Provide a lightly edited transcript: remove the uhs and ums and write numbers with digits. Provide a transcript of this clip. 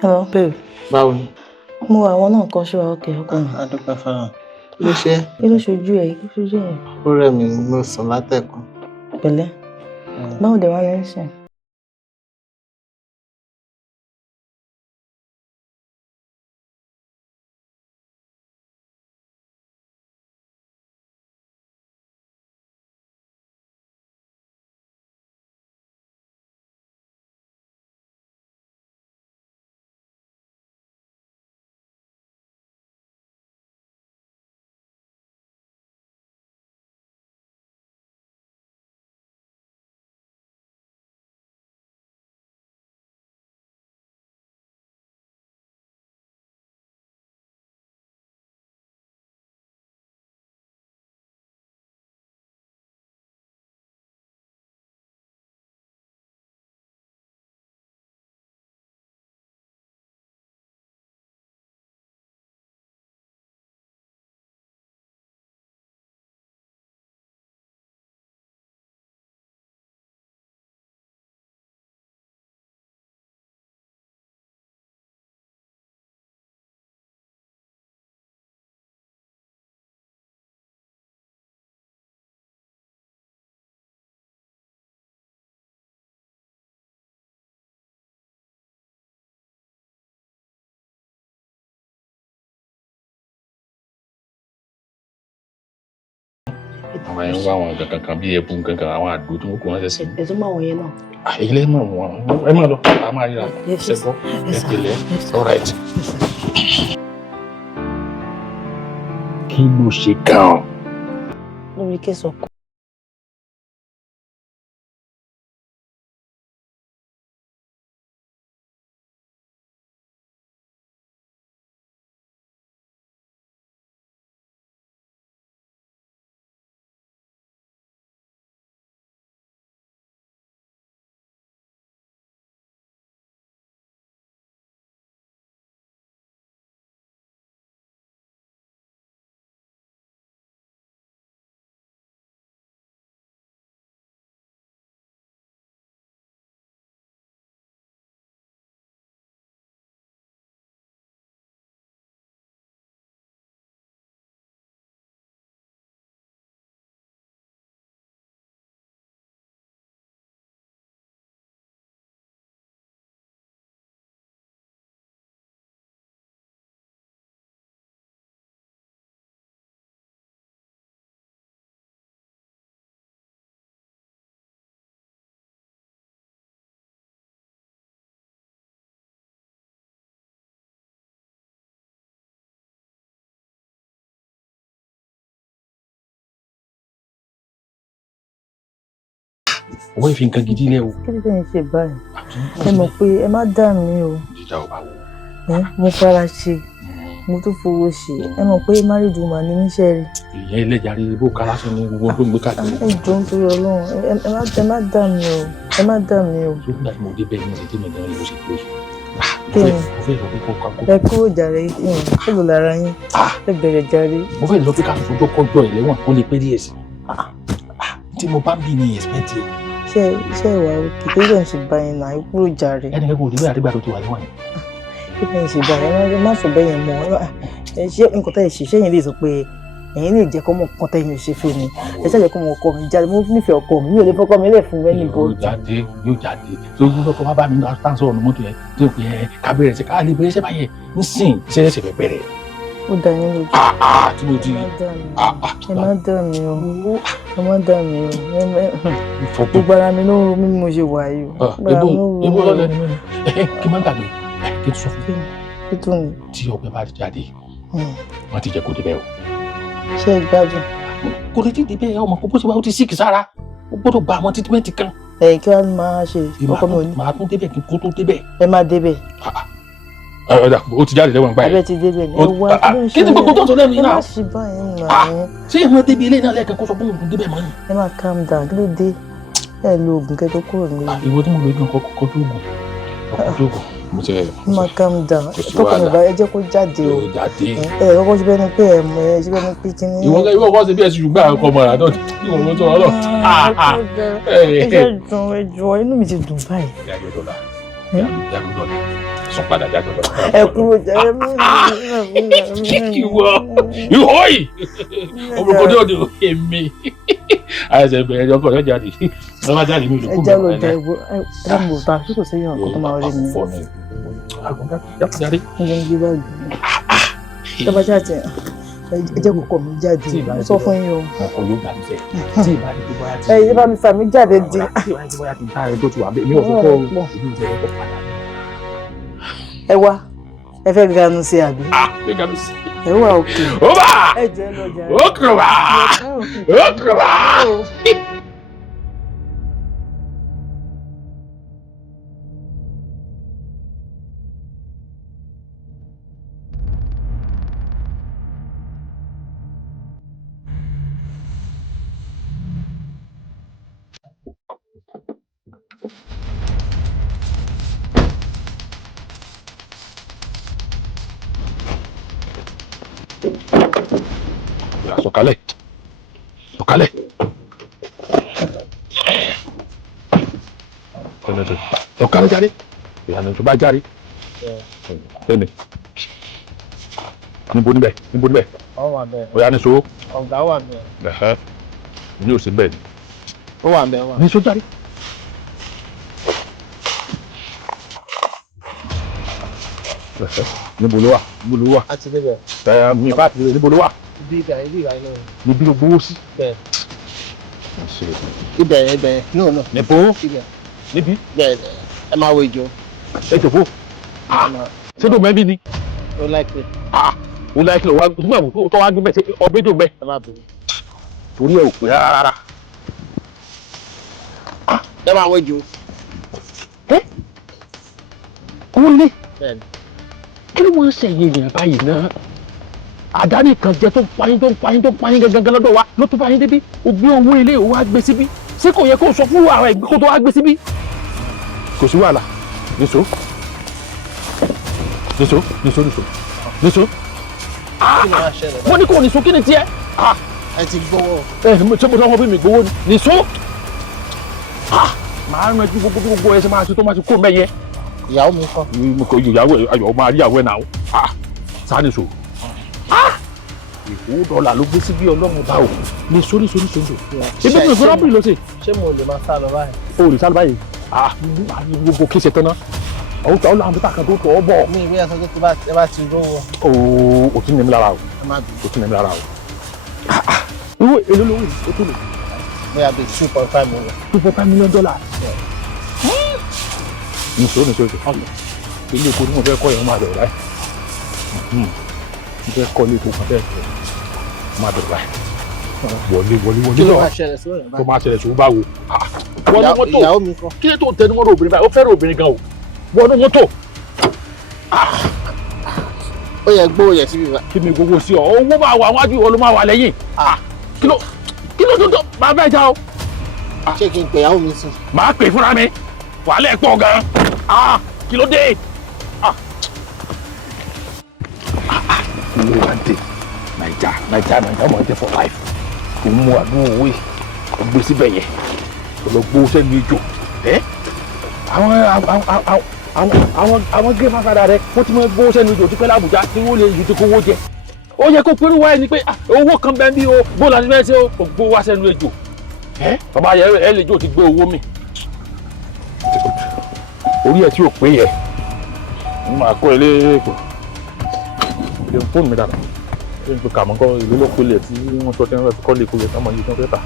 Hello, babe. Báwo ni? Mo wà àwọn náà kọ́ ṣé wa ókè ọkọ mi. A dúpẹ́ fáwọn. Kí ló ṣe? Kí ló ṣojú ẹ̀? Kí ló ṣojú ẹ̀? Ó rẹ̀ mí mo sùn látẹ̀kùn. Pẹ̀lẹ́. Báwo dẹ̀ wá lẹ́yìn sìn? Àwọn ẹ̀yìn wá àwọn kankan bí ẹ̀bùn kankan àwọn àdó tí wọ́n kò wọ́n ṣẹ̀ṣẹ̀. Ẹ tún mọ àwọn yẹn náà. Ilé mọ̀ wọ́n ẹ máa lọ a máa ríra ṣẹ́gbọ́ ẹ̀pẹ̀lẹ́ all right. Kí ló ṣe gan-an? Lórí kẹsàn-án kọ́. Owó ìfi nǹkan gidi lẹ́ o. Kí ló ń ṣe báyìí? Ẹ mọ̀ pé ẹ má dà mí o. Dídá ò bá wò. Mo fara ṣe, mo tún fowó ṣe. Ẹ mọ̀ pé married woman ni mí ṣe rí. Ìyẹn ẹlẹ́jà rí bó ká lásán ní gbogbo tó ń gbé káàkiri. Ẹ jọ̀ọ́ nítorí Ọlọ́run, ẹ má dà mí o. Ẹ má dà mí o. Ṣé nígbà tí mo dé bẹ́ẹ̀ ní ìṣètí mi gan-an ló ṣe kúrò yìí? Kí ni? Mo fẹ́ lọ pé kó ká kó. Ẹ kúrò jàre yín, kúrò lára yín. Ẹ bẹ̀rẹ̀ jàre. Mo fẹ́ lọ pé ká fojú kọjọ ìlẹ́wọ̀n kó lè pẹ́ díẹ̀ sí. Tí mo bá ń bí ní expect yìí. Ṣé ìwà òkè tó yẹ̀ ń ṣe báyìí náà ẹ kúrò jàre. Ẹnì kẹ́kọ̀ọ́ òdìbò àdìgbà tó ti wà lẹ́wọ̀n yìí. Kí ni ìṣe báyìí? Ẹ má sọ bẹ́ẹ̀ yẹn mọ́. Ṣé nǹkan tẹ́ ẹ ṣe ṣẹ́yìn lè sọ pé ẹ̀yin lè jẹ́ kó mọ̀ nǹkan tẹ́yìn ṣe fún mi? Ẹ ṣáà kó mọ̀ ọkọ mi jáde. Mo nífẹ̀ẹ́ ọkọ mi. Mi ò lè fọkọ mi lẹ̀ fún ẹni bọ́. Yóò jáde. Tó ń lọ́kọ̀ wá bá mi náà tá à ń sọ̀rọ̀ ní mọ́tò yẹn. Tó ń pè é ká bẹ̀rẹ̀ sí ká lè bẹ̀rẹ̀ ṣẹ́ báyẹn. Nísìn iṣẹ́ ẹ̀ṣẹ̀ fẹ́ bẹ̀rẹ̀. Ó dá yín lójú. Tí mo ti. Ẹ má dà mí o. Ẹ má dà mí o. Gbogbo ara mi ló ń ro mí bí mo ṣe wà yìí o. Ebó lọ́lẹ̀ ni mí. Kí n má gbàgbé. Kí n tún sọ fún mi. Kí tún ni? Tí ọgbẹ́ bá jáde, wọ́n ti jẹ́ kó débẹ̀ o. Ṣé ẹ gbádùn? Kò lè ti débẹ̀ ọmọ kó bó ṣe wá ó ti síkì sára. Ó gbọ́dọ̀ gba àwọn títímẹ́ǹtì kan. Kí wàá máa ṣe ọkọ mi ò ní. Màá tún débẹ̀ kí n kó tó débẹ̀. Ẹ má débẹ̀. Ó ti jáde lẹ́wọ̀n báyìí. Abẹ́ ti débẹ̀ ni. Ẹ wá kí ni gbogbo tó ń sọ lẹ́nu yìí náà? Ẹ má ṣe báyìí nà. Ṣé ìwọ̀n débi ilé náà lẹ́ẹ̀kan kó sọ fún òun débẹ̀ mọ́ ni? Ẹ má calm down. Kí ló dé? Ẹ lo oògùn kẹ́kọ̀ọ́ kúrò nílé. Ìwọ tí mo lò gan kọ́kọ́ tó oògùn. Mo ti rẹ̀. Ẹ má calm down. Tọkọ mi bá ẹ jẹ́ kó jáde o. Ẹ kọ́kọ́ ṣe bẹ́ẹ̀ ni pé ẹ mọ̀ ẹ ṣe bẹ́ẹ̀ ni pé kí ni. Ìwọ kọ́ ṣe bí ẹ ṣe ṣùgbọ́n àwọn ọmọ rẹ̀ àdó tí wọ́n sọ ọ́ lọ. Ẹ jẹ́ dùn ẹ jọ inú mi ti dùn báyìí. Yàgò lọ sọ padà jáde lọ. Ẹ kúrò jẹ́ Ìwọ ìwọ yìí ọmọkòdé òde èmi àìsàn ìbẹ̀rẹ̀ ọkọ̀ rẹ̀ jáde ẹ má jáde mi lò kú mi. Ẹ jẹ́ ló jẹ́ ìwọ ẹ mú ta ṣé kò sẹ́yìn ọ̀kan tó máa rí mi. Jáde. Ẹ jẹ́ ń gbé báàgì. Ẹ bá jáde ẹ jẹ́ kó kọ̀ mí jáde mo sọ fún yín o. Ọkọ̀ yóò gbà mí sẹ́ tí ìbá ní kíkọ́ yá ti. Ẹ bá mi fà mí jáde di. Tí ìbá ní kíkọ́ yá ti ń tá ẹ tó ti wà bẹ́ẹ̀ mi ò fẹ́ kọ́ ìlú ìjẹ́ ẹ̀kọ́ padà. Ẹ wá ẹ fẹ́ ganu sí àbí. Ẹ ganu sí. Ẹ wà òkè. Ó bá. Ẹ jẹ́ lọ jẹ́. Ó kúrò bá. Ó kúrò bá. Sọ̀kalẹ̀. Sọ̀kalẹ̀. Sọ̀kalẹ̀ jáde. Ìyànà tó bá jáde. Ẹni. Níbo níbẹ̀? Níbo níbẹ̀? Ó wà bẹ́ẹ̀. Ó yá ní so. Ọ̀gá wà bẹ́ẹ̀. Ní òsì bẹ́ẹ̀ ni. Ó wà bẹ́ẹ̀ wà. Ní so jáde. Níbo ló wà? Níbo ló wà? A ti débẹ̀. Mi bá ti rẹ̀ níbo ló wà? Ibi ìgbà inú rẹ̀. Níbi ló gbowó sí. Bẹ́ẹ̀. Ibẹ̀. No. Níbo? Ibẹ̀. Níbi? Bẹ́ẹ̀ ẹ máa wo ìjọ. Ẹ jòkó. Ṣé tó mẹ́bí ni? Ó láìpẹ́. Ó láìpẹ́ wá nígbà tó wá gbé bẹ́ẹ̀ ṣe ọbẹ̀ tó bẹ́ẹ̀. Ẹ má bẹ̀rẹ̀. Torí ẹ ò pé rárá. Ẹ máa wo ìjọ. Owó ilé. Bẹ́ẹ̀ni. Kí ló wọ́n ń ṣẹ̀yìn èèyàn báyìí náà? Àdáni kan jẹ tó ń payín gangan lọ́dọ̀ wa ló tún payín débi. O gbé owó ilé o wá gbé síbí. Ṣé kò yẹ kó o sọ fún àwọn ẹgbẹ́ kó tó wá gbé síbí? Kò sí wàhálà. Nìṣó. Kí ni wàá ṣẹlẹ̀? Mo ní kò nìṣó kí ni tiẹ̀? Ẹ ti gbowó. Ṣé mo sọ fún mi gbowó ni? Nìṣó. Màá rán ẹjú gbogbo ẹ ṣe máa ṣe tó máa ti kó mẹ́yẹ. Ìyàwó mi kọ́. Mo kò ìyàwó ayọ̀ máa rí àwẹ̀ náà. Sáà nìṣó. Ìwú dọ́là ló gbé síbí ọlọ́run bá o. Nìṣó. Ibi mi ìfúnná bìrì ló ṣe. Ṣé mo lè máa sá lọ báyìí? O lè sá lọ báyìí. Gbogbo kí ṣe tán náà. Ọ̀hún tó àwọn àbúta kan tó tọ̀ ọ́ bọ̀. Mi ìwé ẹ̀sọ́ tó ẹ bá ti rówó. O tún ní mi lára o. Ẹ má bẹ̀rẹ̀. O tún ní mi lára o. Owó èlò lówó o tún lò. Bóyá bíi $2.5 million. $2.5 million. Nìṣó. Ilé epo tí mo fẹ́ kọ́ yẹn máa bẹ̀rẹ̀ láì. Mo fẹ́ kọ́ ilé epo kan bẹ́ẹ̀ máa bẹ̀rẹ̀ láì. Wọlé. Kí ló máa ṣẹlẹ̀ sí òyìnbá? Tó máa ṣẹlẹ̀ sóun báwo. Wọnú mọ́tò. Ìyàwó mi kọ́. Kí ló tó tẹnu mọ́tò obìnrin báyìí? Ó fẹ́ràn obìnrin gan o. Wọnú mọ́tò. Ó yẹ gbówó yẹ síbi bá. Kí ni gbogbo sí ọ? Owó máa wà wájú ìwọ ló máa wà lẹ́yìn. Kí ló tó máa fẹ́ já o? Ṣé kí n pè ìyàwó mi sí? Màá pè fúnra mi. Wàhálà ẹ̀ pọ̀ gan. Kí ló dé? Kí ló wá dé? Naija ọmọ jẹ for life. Kò mú àdúgbò owó yìí. Kò gbé síbẹ̀ yẹn. Kò lọ gbó sẹ́nu ijó. Àwọn gé fàfàdà rẹ̀ wọ́n ti máa gbó sẹ́nu ijó tí pẹ́ l'Àbújá tí wọ́n lè yí ti kówó jẹ. Ó yẹ kó pẹ́rù wáyé ni pé owó kan bẹ́ẹ̀ bí o bó la ti fẹ́ ṣe o kò gbó wá sẹ́nu ijó. Bàbá yẹn ẹ lè jó ti gbé owó mi. Orí ẹ tí ò pé yẹ n máa kọ́ ilé èkó ilé fóònù mi dànù ṣé n pe kà mọ́ kọ́ ìlú ló pélé tí wọ́n sọ tí wọ́n fẹ́ kọ́ lè kó yẹ ká mọ̀ yìí tí wọ́n fẹ́ tà.